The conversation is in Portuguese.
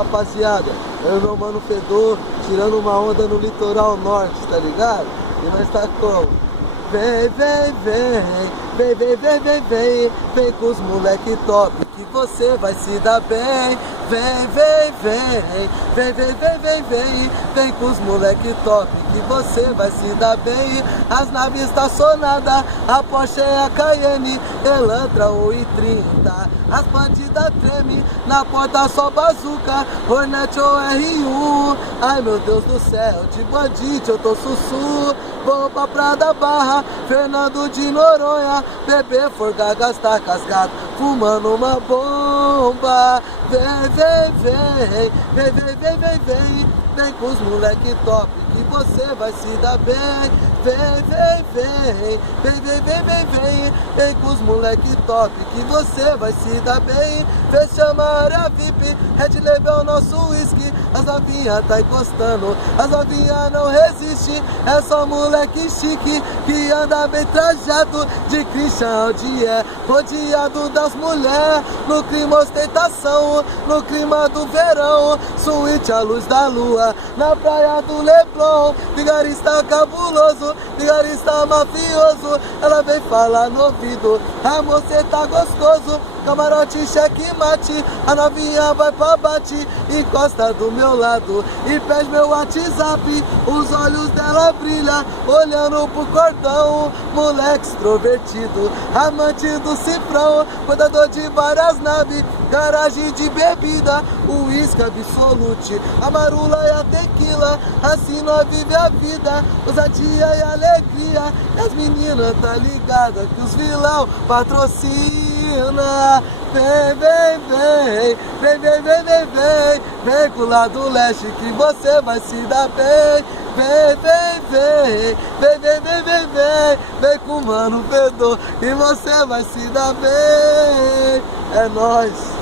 Rapaziada, eu e meu mano Fedor tirando uma onda no litoral norte, tá ligado? E nós tá como? Vem, vem, vem, vem, vem, vem, vem, vem, vem com os moleque top que você vai se dar bem. Vem, vem, vem, vem, vem, vem, vem, vem, vem com os moleque top que você vai se dar bem. As naves estacionadas, a Porsche é a Cayenne, Elantra 1,30. As bandidas tremem, na porta só bazuca, Hornet ou R1. Ai meu Deus do céu, de bandido eu tô sussu. Vou pra Praia da Barra, Fernando de Noronha, beber, forgar, gastar cascado, fumando uma bomba. Vem, vem, vem, vem, vem, vem, vem, vem, vem com os moleque top que você vai se dar bem. Vem, vem, vem, vem, vem, vem, vem, vem, vem com os moleque top que você vai se dar bem. Vem chamar a área VIP, Red Label é o nosso whisky. As novinha tá encostando, as novinha não resiste. É só moleque chique que anda bem trajado, de Christian Aldier, rodeado das mulheres. No clima ostentação, no clima do verão, suíte à luz da lua, na praia do Leblon. Vigarista cabuloso, vigarista mafioso, ela vem falar no ouvido, amor cê tá gostoso. Camarote, cheque mate, a novinha vai pra bate, encosta do meu lado e pede meu WhatsApp. Os olhos dela brilham, olhando pro cordão. Moleque extrovertido, amante do cifrão, cuidador de várias naves, garagem de bebida, uísque absolute, a marula e a tequila. Assim nós vive a vida, ousadia e alegria. E as meninas tá ligada que os vilão patrocina. Vem, vem, vem, vem, vem, vem, vem, vem, vem com o lado leste que você vai se dar bem. Vem, vem, vem, vem, vem, vem, vem, vem, vem com o mano Fedor e você vai se dar bem. É nóis.